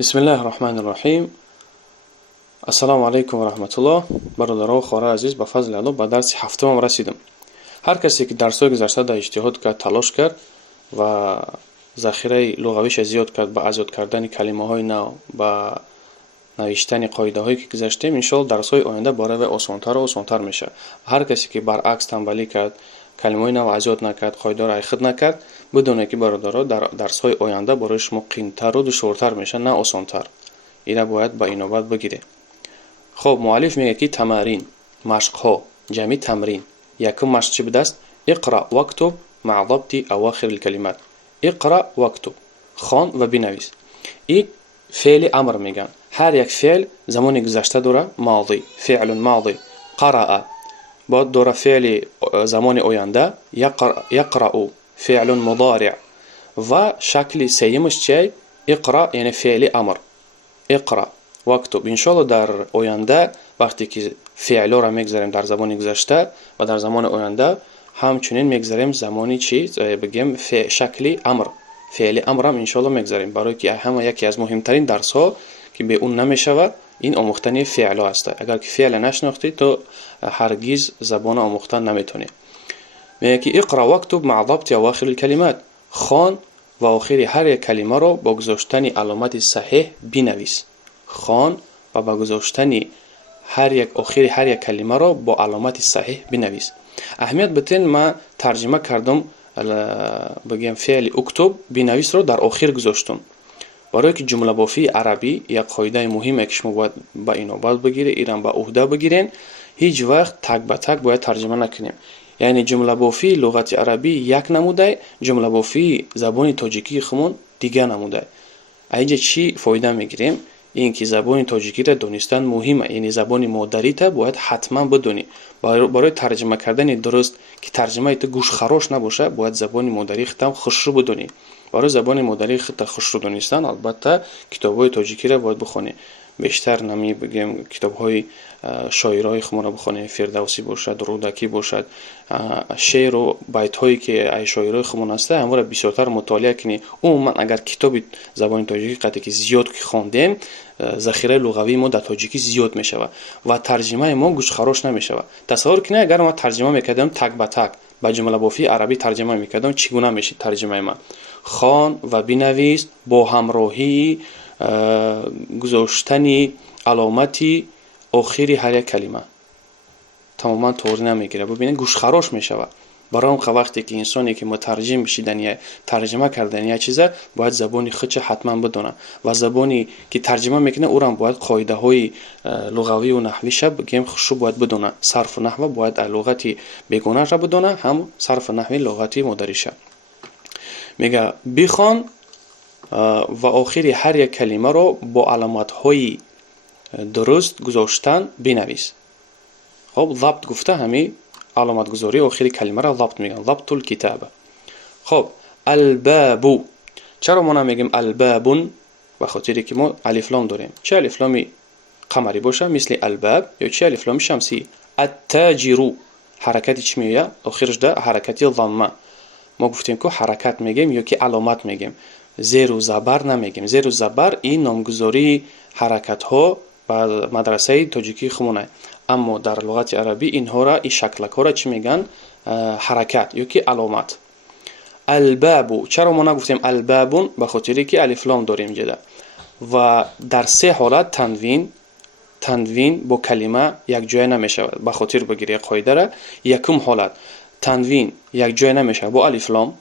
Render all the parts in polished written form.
بسم الله الرحمن الرحیم. السلام علیکم و رحمت الله. برادرها و خواهران عزیز، به فضل الله به درس هفتم رسیدم. هر کسی که درس‌های گذشته را اجتهاد کرد، تلاش کرد و ذخیره لغویش زیاد کرد با ازاد کردن کلمه‌های نو، با نوشتن قاعده‌هایی که گذاشتیم، ان شاء الله درس‌های آینده برای آسان‌تر و آسان‌تر میشه. هر کسی که برعکس تنبلی کرد، کلمه‌های نو ازاد نکرد، قاعده را اخذ نکرد، بدونه که برادرها در درس‌های آینده برایش مقین‌تر و دشوارتر میشه، نه آسان‌تر. اینا باید با اینوبت بگیره. خب مؤلف میگه که تمارین، مشق‌ها، جمع تمرین. یکم مشق چی بوده است؟ اقرأ واکتب مع ضبط اواخر الکلمات. اقرأ واکتب، خوان و بنویس. این فعل امر میگن. هر یک فعل زمان گذشته داره، ماضی، فعل ماضی. قرأ بعد داره فعل زمان آینده، یقرأ، فعل مضارع. و شکل سیمش چیه؟ اقرأ یعنی فعل امر. اقرأ واکتب. انشالله در آینده وقتی که فعل را میگذاریم در زمان گذشته و در زمان آینده، همچنین میگذاریم زمانی چی بگیم شکل امر، فعل امر هم انشالله میگذاریم، برای که همه یکی از مهمترین درس ها که به اون نمیشود این آموختن فعل است. اگر که فعل نشناختی تو هرگز زبان آموختن نمیتونی. میگه که اقرأ واکتب مع ضبط اواخر الکلمات. خوان و آخر هر یک کلمه را با گذاشتن علامت صحیح بنویس. خوان و با گذاشتن آخر هر یک کلمه را با علامت صحیح بنویس. اهمیت بتین ما ترجمه کردم بگیم فعل اکتب بنویس رو در آخر گذاشتم، برای که جمله بافی عربی یک قاعده مهمه که شما باید با اینو بگیرید، ایران با عهده بگیرین. هیچ وقت تک به تک باید ترجمه نکنیم. یعنی جمله بافی لغت عربی یک نموده، جمله بافی زبان تاجیکی خمون دیگه نموده. اینجا چی فایده میگیریم؟ این که زبان تاجیکی را دانستن مهمه، یعنی زبان مادری تا باید حتما بدونی. برای ترجمه کردن درست که ترجمه تو گوش خراش نباشه، باید زبان مادری خودت خوشرو بدونی. برای زبان مادری خودت خوشرو دانستن البته کتاب‌های تاجیکی را باید بخونی. بیشتر نمی بگیم کتاب‌های شاعرای خمون بخونی، فردوسی باشد، رودکی باشد، شعر و بیت‌هایی که ای شاعرای خمون هسته همه را بسیارتر مطالعه کنی. عموما اگر کتاب زبان تاجیکی قطعی که زیاد که خواندیم، ذخیره لغوی ما در تاجیکی زیاد میشود و ترجمه ما گوش خراش نمیشود. تصور کنید اگر ما ترجمه میکردم تک به تک با جمله بافی عربی ترجمه میکردم، چگونه میشد ترجمه ما؟ خوان و بنویس با همراهی گذاشتن علامتی آخری هر یک کلمه. تماما طور نمیگیره. ببینید گوش خراش میشود. برای اون وقتی که انسانی که مترجم بشیدن یا ترجمه کردن یا چیزه، باید زبانی خودش حتما بدونه و زبانی که ترجمه میکنه او را باید قاعده های لغوی و نحویش بگیم خوشو باید بدونه. صرف و نحو باید لغتی بیگانه را بدونه، هم صرف و نحوی لغتی مادریشه. میگه بخوان و آخر هر یک کلمه رو با علامت های درست گذاشتن بنویس. خب ضبط گفته همین علامت گذاری آخر کلمه را ضبط میگن، ضبط الکتابه. خب الباب، چرا ما نمیگیم البابون؟ به خاطری که ما الف لام داریم. چه الف لامی قمری باشه مثل الباب، یا چه الف لامی شمسی. التاجر حرکتی چی میگه؟ آخرش ده حرکتی ضمه. ما گفتیم که حرکت میگیم یا که علامت میگیم، زیر و زبر نمیگیم. زیر و زبر این نامگذاری حرکت ها و مدرسه تاجیکی خمونه، اما در لغت عربی اینها را این شکلک ها را چی میگن؟ حرکت یا که علامت. الباب، چرا ما نگفتیم البابون؟ به خاطری که الف لام داریم جدا و در سه حالت تنوین با کلمه یک جای نمیشه. به خاطر بگیری قاعده را. یکم حالت تنوین یک جای نمیشه با الف لام.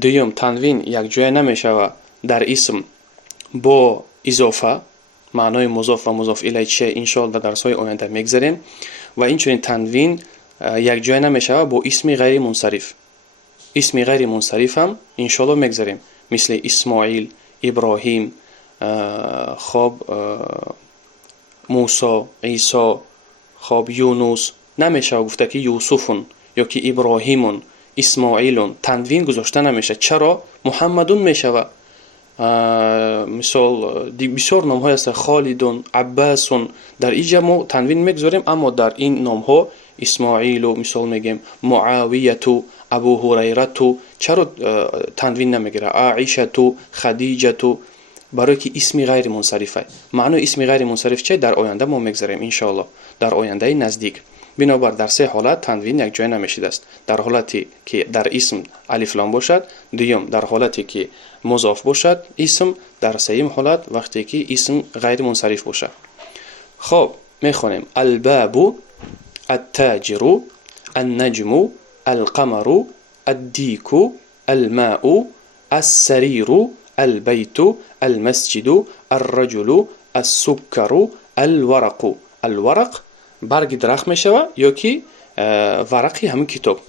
دوم تنوین یک جای نمیشه در اسم با اضافه، معنای مضاف و مضاف الیه چه ان شاء الله در درس های آینده میگذاریم. و اینچنین تنوین یک جای نمیشه با اسم غیر منصرف. اسم غیر منصرف هم ان شاء الله میگذاریم، مثل اسماعیل، ابراهیم، خب موسی، عیسی، خب یونس. نمیشه گفته که یوسفون یا که ابراهیمون، اسماعیلون. تنوین گذاشته نمیشه. چرا؟ محمدون میشه. مثال بسیار نام های است، خالدون، عباسون. در اینجا ما تنوین میگذاریم، اما در این نام ها اسماعیل و مثال میگیم معاویه و ابو هریره، چرا تنوین نمیگیره؟ عایشه و خدیجه و برای که اسمی غیر منصرفه. معنی اسمی غیر منصرف چه؟ در آینده ما میگذاریم ان شاء الله، در آینده نزدیک. بنابر در سه حالت تنوین یک جای نمیشید است. در حالتی که در اسم الف لام باشد، دوم در حالتی که مضاف باشد اسم، در سوم حالت وقتی که اسم غیر منصرف باشد. خب میخونیم الباب، التاجر، النجم، القمر، الديك، الماء، السرير، البيت، المسجد، الرجل، السكر، الورق. الورق برگ درخت می شود یا که ورقی همین کتاب،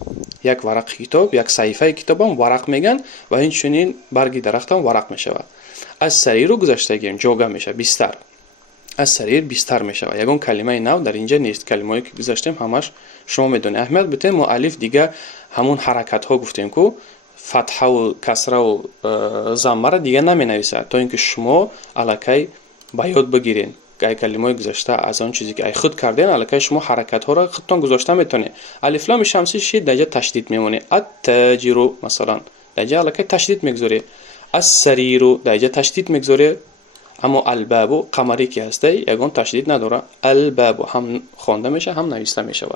یک ورق کتاب، یک صحیفه کتاب هم ورق میگن و این چنین برگ درخت هم ورق می شود. از سریر رو گذاشته گیم جوگه می شود، بستر. از سریر بستر می شود. یگان کلمه نو در اینجا نیست. کلمه‌ای که گذاشتیم همش شما میدونید. اهمیت بده ما الف دیگه همون حرکت ها گفتیم که فتحه و کسره و ضمه را دیگه نمی نویسد تا اینکه شما الکی به یاد بگیرین. ای کلمه گذاشته از آن چیزی که ای خود کردین الکی شما حرکت ها را خودتون گذاشته میتونید. الف لام شمسی شید درجه تشدید میمونه. التاجر مثلا درجه الکی تشدید میگذاره. السریر درجه تشدید میگذاره. اما الباب و قمری که هسته یگان تشدید نداره. الباب هم خوانده میشه هم نوشته میشه.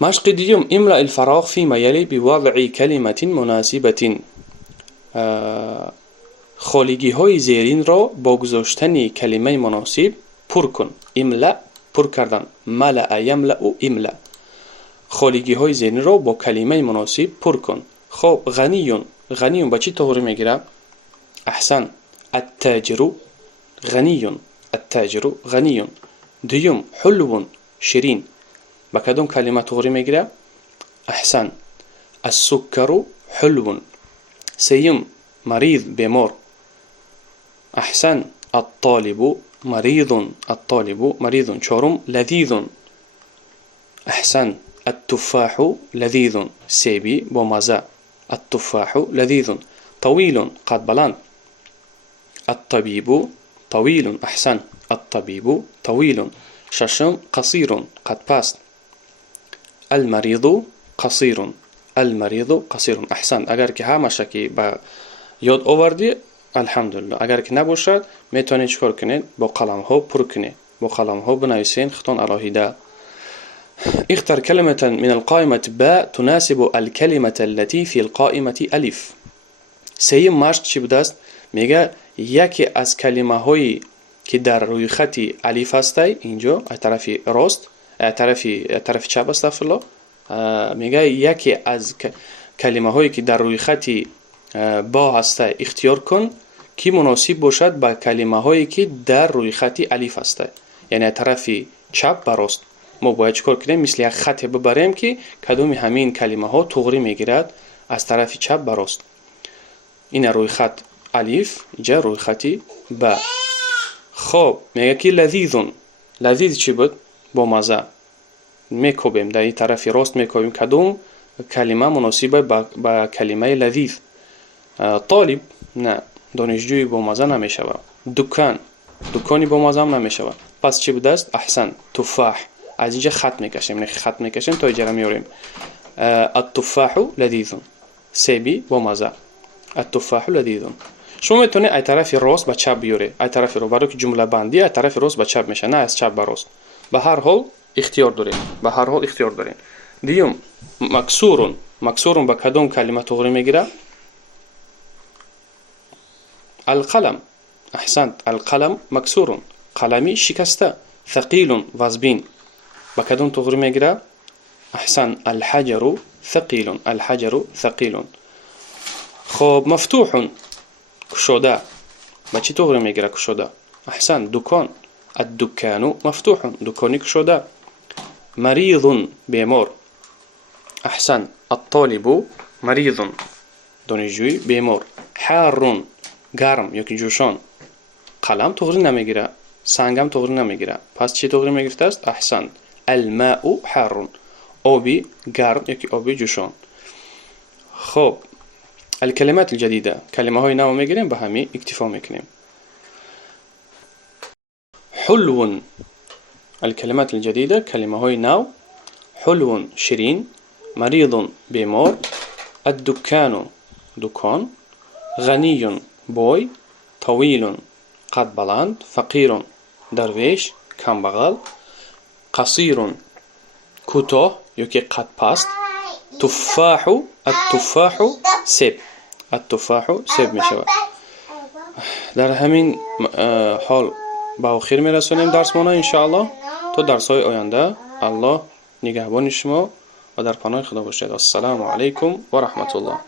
مشق دیگم املأ الفراغ فيما يلي بوضع كلمة مناسبة. خالیگی های زیرین را با گذاشتن کلمه مناسب پر کن. املأ پر کردن. ملأ یملأ املأ. خالیگی های زیرین را با کلمه مناسب پر کن. خب غنیون، غنیون با چی طوری میگیره؟ احسن التاجر غنیون، التاجر غنیون. دوم حلو شیرین با کدام کلمه طوری میگیره؟ احسن السكر حلو. سیم مريض بیمار. احسن الطالب مريض، الطالب مريض. چهارم لذيذ. احسن التفاح لذيذ، سیبی با مزه. التفاح لذيذ. طويل قد بلند. الطبيب طويل. احسن الطبيب طويل. ششم قصير قد پست. المريض قصير، المريض قصير. احسن. اگر که همشه که با یاد آوردی الحمدلله، اگر که نباشد میتونید چیکار کنید؟ با قلم ها پر کنید، با قلم ها بنویسین خطون الهیده. اختر كلمة من القائمة باء تناسب الكلمة التي في القائمة ألف. سیم مشق چی بوده است؟ میگه یکی از کلمه هایی که در روی خط الف هسته اینجا از طرف راست، طرف چپ استغفرالله، میگه یکی از کلمه هایی که در روی خط با هسته اختیار کن که مناسب باشد با کلمه هایی که در روی خط الف هسته، یعنی از طرف چپ به راست. ما باید چیکار کنیم؟ مثل یک خط ببریم که کدوم همین کلمه ها طوری میگیرد از طرف چپ به راست. این روی خط الف، اینجا روی خطی با. خب میگه که لذیذون، لذیذ چی بود؟ با مزه. میکوبیم در این طرف راست میکوبیم کدوم کلمه مناسبه با کلمه لذیذ. طالب نه، دانشجوی با مزه نمیشود. دکان، دکانی با مزه هم نمیشود. پس چی بوده است؟ احسن تفاح. از اینجا خط میکشیم، خط میکشیم تا اینجا میاریم. التفاح لذیذ، سیبی با مزه. التفاح لذیذ. شما میتونید از طرف راست به چپ بیاری، از طرف رو، برای که جمله بندی از طرف راست به چپ میشه، نه از چپ به راست. به هر حال اختیار دارین، به هر حال اختیار دارین. دیگه مکسورون، مکسورون با کدام کلمه طوری میگیره؟ القلم. احسنت القلم مکسورون، قلمی شکسته. ثقیل وزبین با کدام طوری میگیره؟ احسن الحجر ثقیل، الحجر ثقیل. خب مفتوح کشوده با چی طوری میگیره کشوده؟ احسن دکان، الدکان مفتوح، دکانی کشوده. مریض بیمار. احسن الطالب مریض، دانشجوی بیمار. حار گرم یا که جوشان. قلم طوری نمیگیره، سنگم طوری نمیگیره. پس چی طوری میگرفته است؟ احسن الماء حار، آبی گرم یا که آبی جوشان. خب الكلمات الجديدة، كلمة هاي نوع میگیریم به همین اکتفا میکنیم. حلو، الكلمات الجديدة كلمة هاي نوع. حلو شیرین. مريض بیمار. الدکان دکان. غنی بوی. طویل قد بلند، فقیر درویش کمبغل، قصیر کوتاه یکی قد پست، تفاح التفاح سیب، التفاح سیب می شود. در همین حال به آخر می رسونیم درسمون ان شاء الله. تا درس های آینده الله نگهبان شما و در پناه خدا باشید. السلام علیکم و رحمت الله.